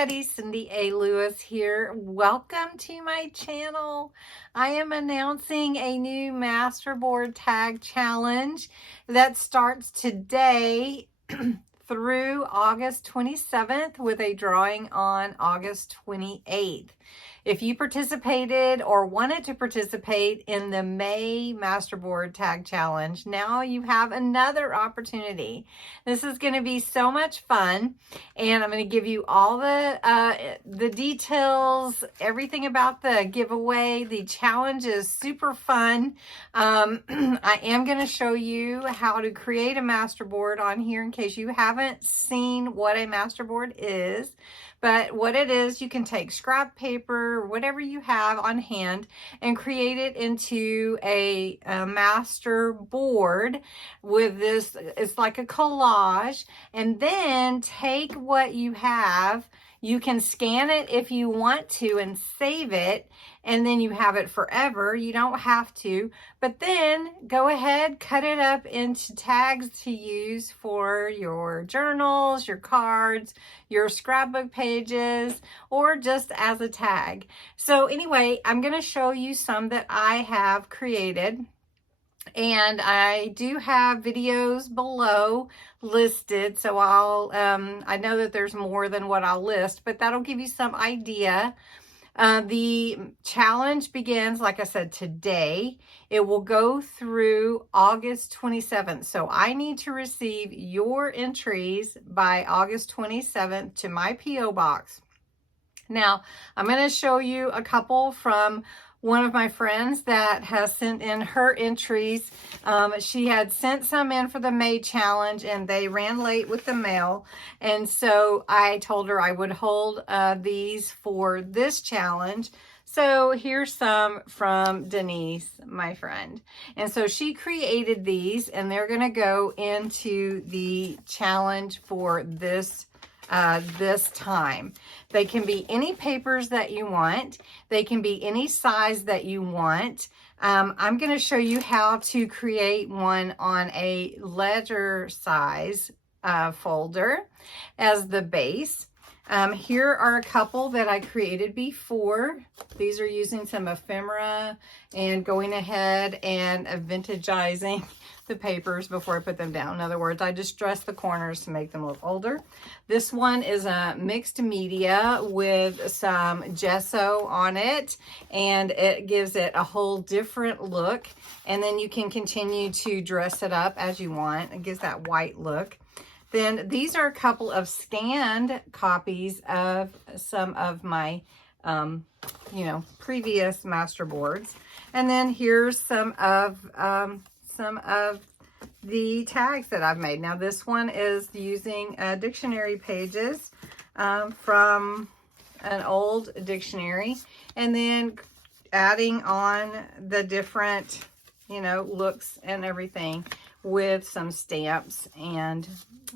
everybody, CindyALewis here. Welcome to my channel. I am announcing a new masterboard tag challenge that starts today through August 27th with a drawing on August 28th. If you participated or wanted to participate in the May Masterboard Tag Challenge, now you have another opportunity. This is going to be so much fun, and I'm going to give you all the details, everything about the giveaway. The challenge is super fun. I am going to show you how to create a masterboard on here in case you haven't seen what a masterboard is. But what it is, you can take scrap paper, whatever you have on hand, and create it into a master board with this. It's like a collage. And then take what you have. You can scan it if you want to and save it, and then you have it forever. You don't have to, but then go ahead, cut it up into tags to use for your journals, your cards, your scrapbook pages, or just as a tag. So anyway, I'm going to show you some that I have created. And I do have videos below listed, so I know that there's more than what I'll list, but that'll give you some idea. The challenge begins, like I said, today. It will go through August 27th. So I need to receive your entries by August 27th to my P.O. box. Now, I'm going to show you a couple from one of my friends that has sent in her entries. She had sent some in for the May challenge and they ran late with the mail. And so I told her I would hold these for this challenge. So here's some from Denise, my friend. And so she created these and they're going to go into the challenge for this time. They can be any papers that you want. They can be any size that you want. I'm going to show you how to create one on a ledger size folder as the base. Here are a couple that I created before. These are using some ephemera and going ahead and vintagizing the papers before I put them down. In other words, I just dress the corners to make them look older. This one is a mixed media with some gesso on it, and it gives it a whole different look. And then you can continue to dress it up as you want. It gives that white look. Then these are a couple of scanned copies of some of my, previous masterboards. And then here's some of the tags that I've made. Now this one is using dictionary pages from an old dictionary, and then adding on the different, looks and everything with some stamps, and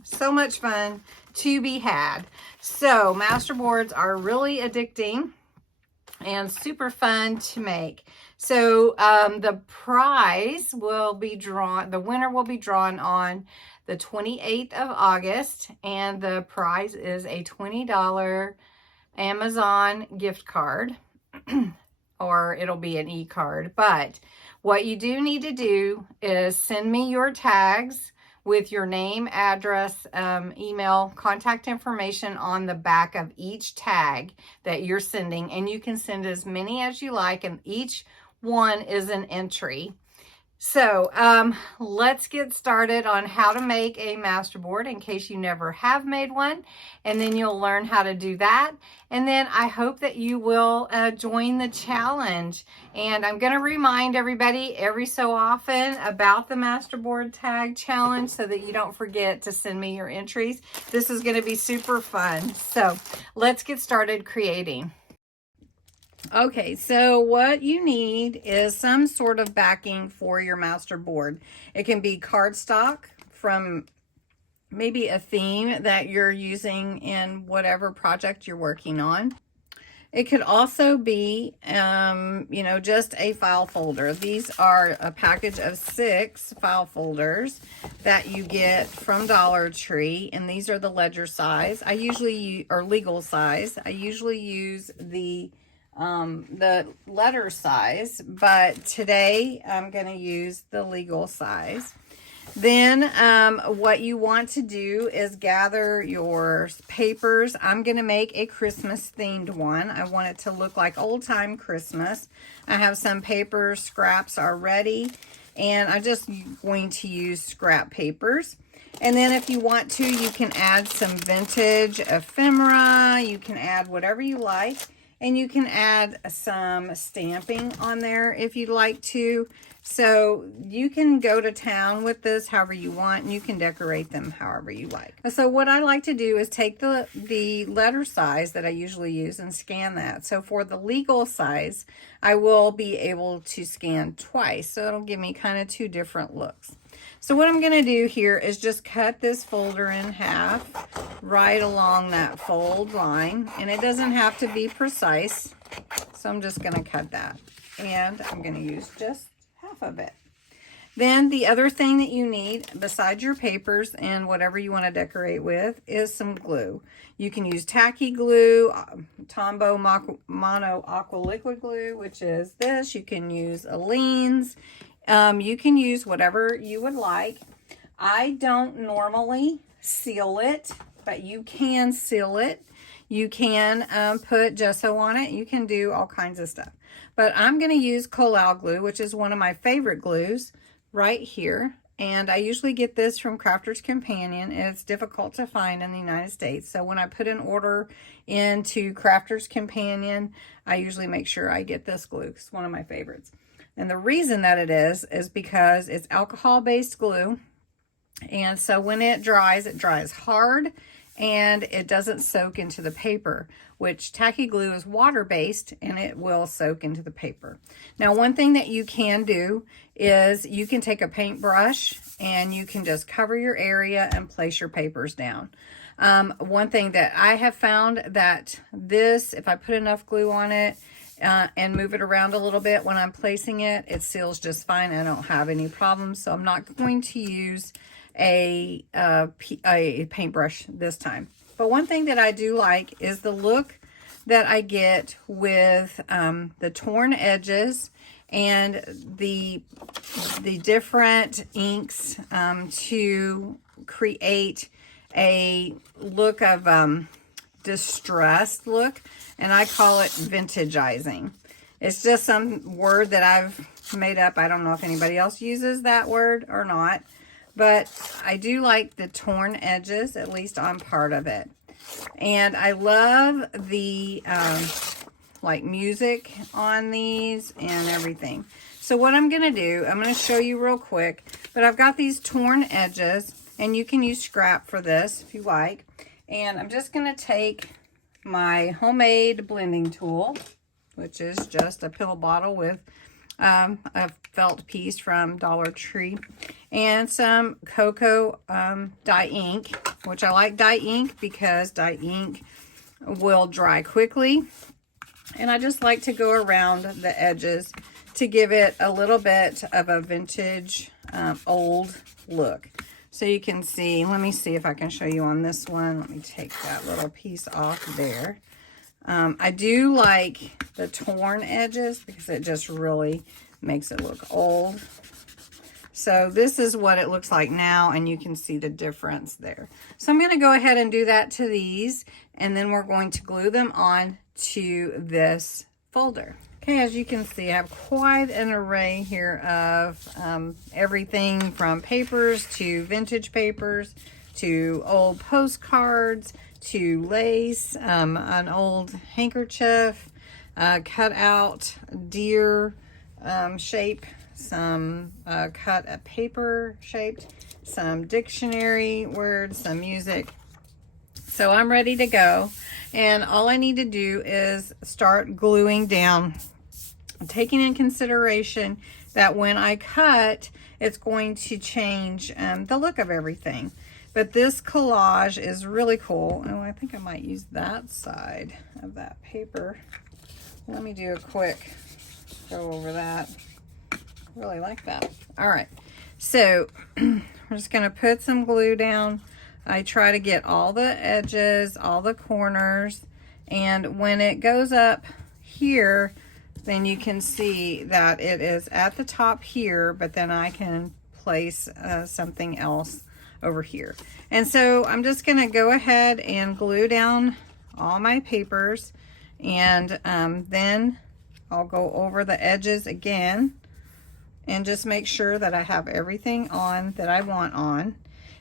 so much fun to be had. So masterboards are really addicting and super fun to make. So the prize will be drawn, the winner will be drawn on the 28th of August, and the prize is a $20 Amazon gift card, or it'll be an e-card. But what you do need to do is send me your tags with your name, address, email, contact information on the back of each tag that you're sending. And you can send as many as you like, and each one is an entry. So let's get started on how to make a masterboard in case you never have made one, and then you'll learn how to do that. And then I hope that you will join the challenge. And I'm going to remind everybody every so often about the masterboard tag challenge so that you don't forget to send me your entries. This is going to be super fun. So let's get started creating. Okay, so what you need is some sort of backing for your masterboard. It can be cardstock from maybe a theme that you're using in whatever project you're working on. It could also be, you know, just a file folder. These are a package of 6 file folders that you get from Dollar Tree, and these are the ledger size. I usually use, or legal size. I usually use the letter size, but today I'm going to use the legal size. Then what you want to do is gather your papers. I'm going to make a Christmas themed one. I want it to look like old time Christmas. I have some paper scraps already, and I'm just going to use scrap papers. And then if you want to, you can add some vintage ephemera. You can add whatever you like. And you can add some stamping on there if you'd like to. So you can go to town with this however you want, and you can decorate them however you like. So what I like to do is take the letter size that I usually use and scan that. So for the legal size, I will be able to scan twice. So it'll give me kind of 2 different looks. So what I'm going to do here is just cut this folder in half right along that fold line. And it doesn't have to be precise. So I'm just going to cut that. And I'm going to use just half of it. Then the other thing that you need besides your papers and whatever you want to decorate with is some glue. You can use tacky glue, Tombow Mono Aqua Liquid Glue, which is this. You can use Aleene's. You can use whatever you would like. I don't normally seal it, but you can seal it. You can put gesso on it. You can do all kinds of stuff. But I'm going to use Collal glue, which is one of my favorite glues, right here. And I usually get this from Crafter's Companion. It's difficult to find in the United States. So when I put an order into Crafter's Companion, I usually make sure I get this glue. It's one of my favorites. And the reason that it is because it's alcohol-based glue. And so when it dries hard and it doesn't soak into the paper, which tacky glue is water-based and it will soak into the paper. Now, one thing that you can do is you can take a paintbrush and you can just cover your area and place your papers down. One thing that I have found that this, if I put enough glue on it, and move it around a little bit when I'm placing it, it seals just fine. I don't have any problems, so I'm not going to use a paintbrush this time. But one thing that I do like is the look that I get with the torn edges and the different inks to create a look of distressed look. And I call it vintageizing. It's just some word that I've made up. I don't know if anybody else uses that word or not. But I do like the torn edges, at least on part of it. And I love the like music on these and everything. So what I'm going to do, I'm going to show you real quick. But I've got these torn edges. And you can use scrap for this if you like. And I'm just going to take my homemade blending tool, which is just a pill bottle with a felt piece from Dollar Tree, and some cocoa dye ink, which I like dye ink because dye ink will dry quickly. And I just like to go around the edges to give it a little bit of a vintage old look. So you can see, let me see if I can show you on this one. Let me take that little piece off there. I do like the torn edges because it just really makes it look old. So this is what it looks like now, and you can see the difference there. So I'm going to go ahead and do that to these, and then we're going to glue them on to this folder. Okay, as you can see, I have quite an array here of everything from papers to vintage papers to old postcards to lace, an old handkerchief, cut out deer shape, some cut paper shaped, some dictionary words, some music. So I'm ready to go. And all I need to do is start gluing down, taking in consideration that when I cut, it's going to change the look of everything. But this collage is really cool. Oh, I think I might use that side of that paper Let me do a quick go over that. Really like that. All right, so we're just gonna put some glue down. I try to get all the edges, all the corners, and when it goes up here, then you can see that it is at the top here, but then I can place something else over here. And so I'm just gonna go ahead and glue down all my papers, and then I'll go over the edges again and just make sure that I have everything on that I want on.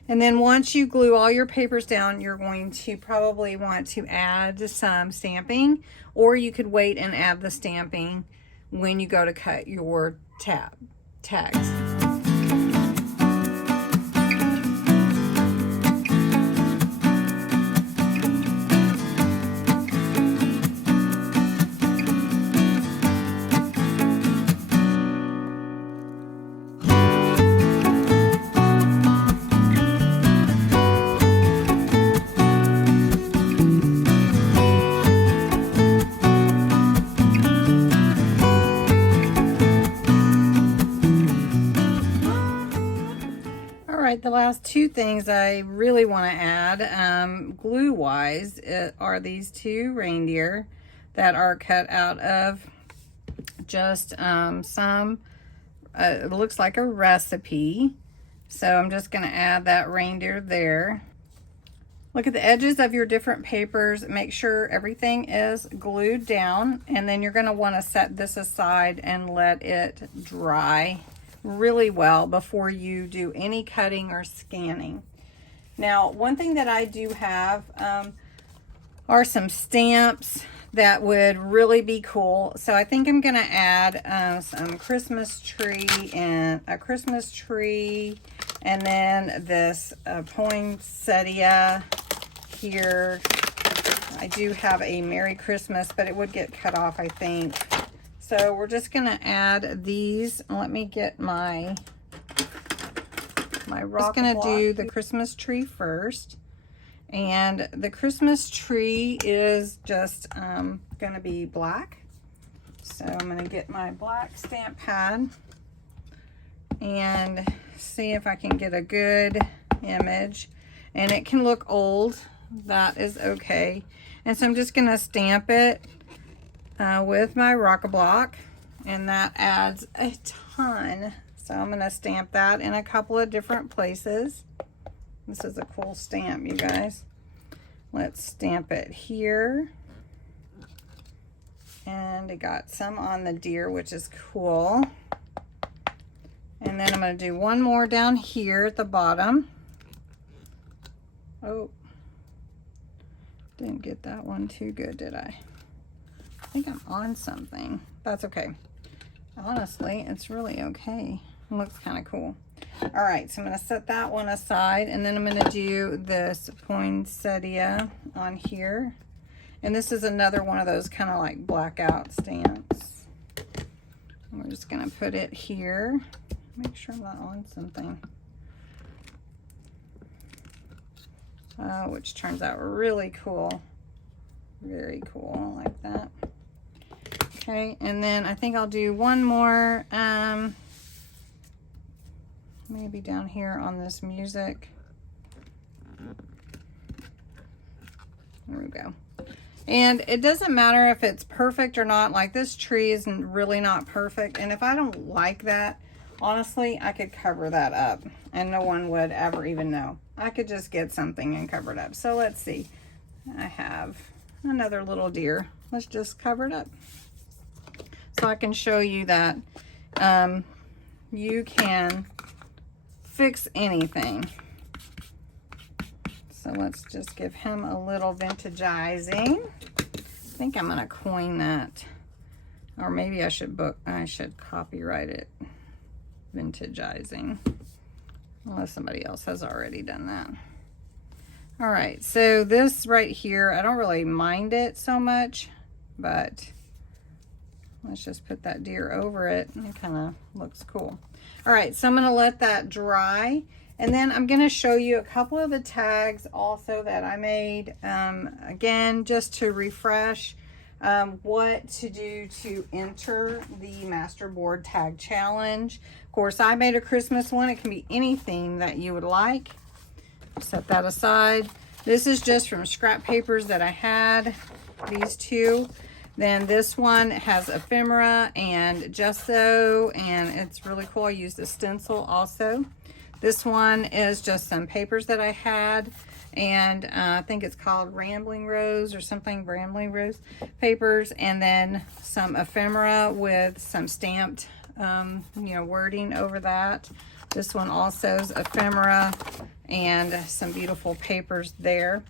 And then once you glue all your papers down, you're going to probably want to add some stamping, or you could wait and add the stamping when you go to cut your tags. The last two things I really want to add, glue wise, are these two reindeer that are cut out of just some, it looks like a recipe. So I'm just going to add that reindeer there. Look at the edges of your different papers. Make sure everything is glued down, and then you're going to want to set this aside and let it dry really well before you do any cutting or scanning. Now, one thing that I do have are some stamps that would really be cool. So I think I'm gonna add some Christmas tree, and a Christmas tree, and then this poinsettia here. I do have a Merry Christmas, but it would get cut off, I think. So we're just gonna add these. Let me get my rock. Just gonna do the Christmas tree first. And the Christmas tree is just gonna be black. So I'm gonna get my black stamp pad and see if I can get a good image. And it can look old, that is okay. And so I'm just gonna stamp it with my Rock-a-Block, and that adds a ton. So I'm gonna stamp that in a couple of different places. This is a cool stamp, you guys. Let's stamp it here. And it got some on the deer, which is cool. And then I'm gonna do one more down here at the bottom. Oh, didn't get that one too good, did I? I think I'm on something. That's okay. Honestly, it's really okay. It looks kind of cool. All right, so I'm going to set that one aside, and then I'm going to do this poinsettia on here. And this is another one of those kind of like blackout stamps. And we're just going to put it here. Make sure I'm not on something. Which turns out really cool. Very cool, I like that. Okay, and then I think I'll do one more, maybe down here on this music. There we go. And it doesn't matter if it's perfect or not. Like, this tree isn't really not perfect, and if I don't like that, honestly, I could cover that up and no one would ever even know. I could just get something and cover it up. So let's see. I have another little deer. Let's just cover it up. So I can show you that you can fix anything. So let's just give him a little vintageizing. I think I'm gonna coin that, or maybe I should copyright it. Vintageizing, unless somebody else has already done that. All right, so this right here, I don't really mind it so much, but let's just put that deer over it. It kind of looks cool. All right, so I'm gonna let that dry, and then I'm gonna show you a couple of the tags also that I made, again, just to refresh. what to do to enter the Masterboard Tag Challenge. Of course, I made a Christmas one. It can be anything that you would like. Set that aside. This is just from scrap papers that I had, these two. Then this one has ephemera and gesso, and it's really cool. I used a stencil also. This one is just some papers that I had, and I think it's called Rambling Rose or something, Rambling Rose papers, and then some ephemera with some stamped, wording over that. This one also is ephemera and some beautiful papers there.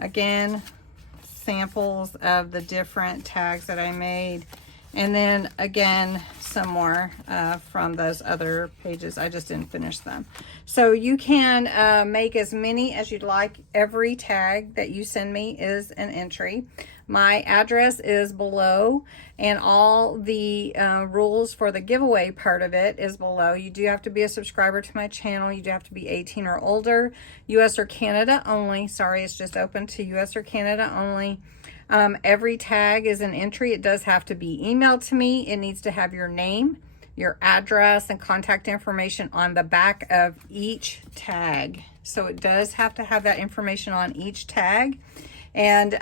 Again, samples of the different tags that I made. And then again, some more from those other pages. I just didn't finish them. So you can make as many as you'd like. Every tag that you send me is an entry. My address is below, and all the rules for the giveaway part of it is below. You do have to be a subscriber to my channel. You do have to be 18 or older, US or Canada only. Sorry, it's just open to US or Canada only. Every tag is an entry. It does have to be emailed to me. It needs to have your name, your address, and contact information on the back of each tag. So it does have to have that information on each tag. And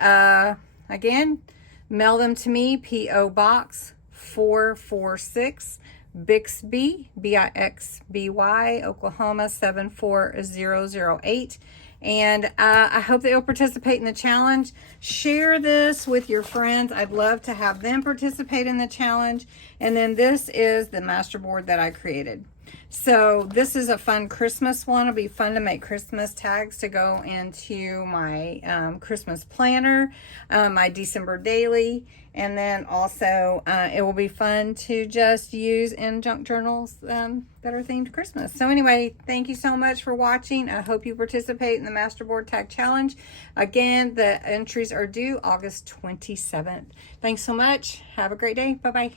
again, mail them to me, P.O. Box 446, Bixby, B-I-X-B-Y, Oklahoma 74008. And I hope that you'll participate in the challenge. Share this with your friends. I'd love to have them participate in the challenge. And then this is the Masterboard that I created. So this is a fun Christmas one. It'll be fun to make Christmas tags to go into my Christmas planner, my December daily, and then also it will be fun to just use in junk journals that are themed Christmas. So anyway, thank you so much for watching. I hope you participate in the Masterboard Tag Challenge. Again, the entries are due August 27th. Thanks so much. Have a great day. Bye-bye.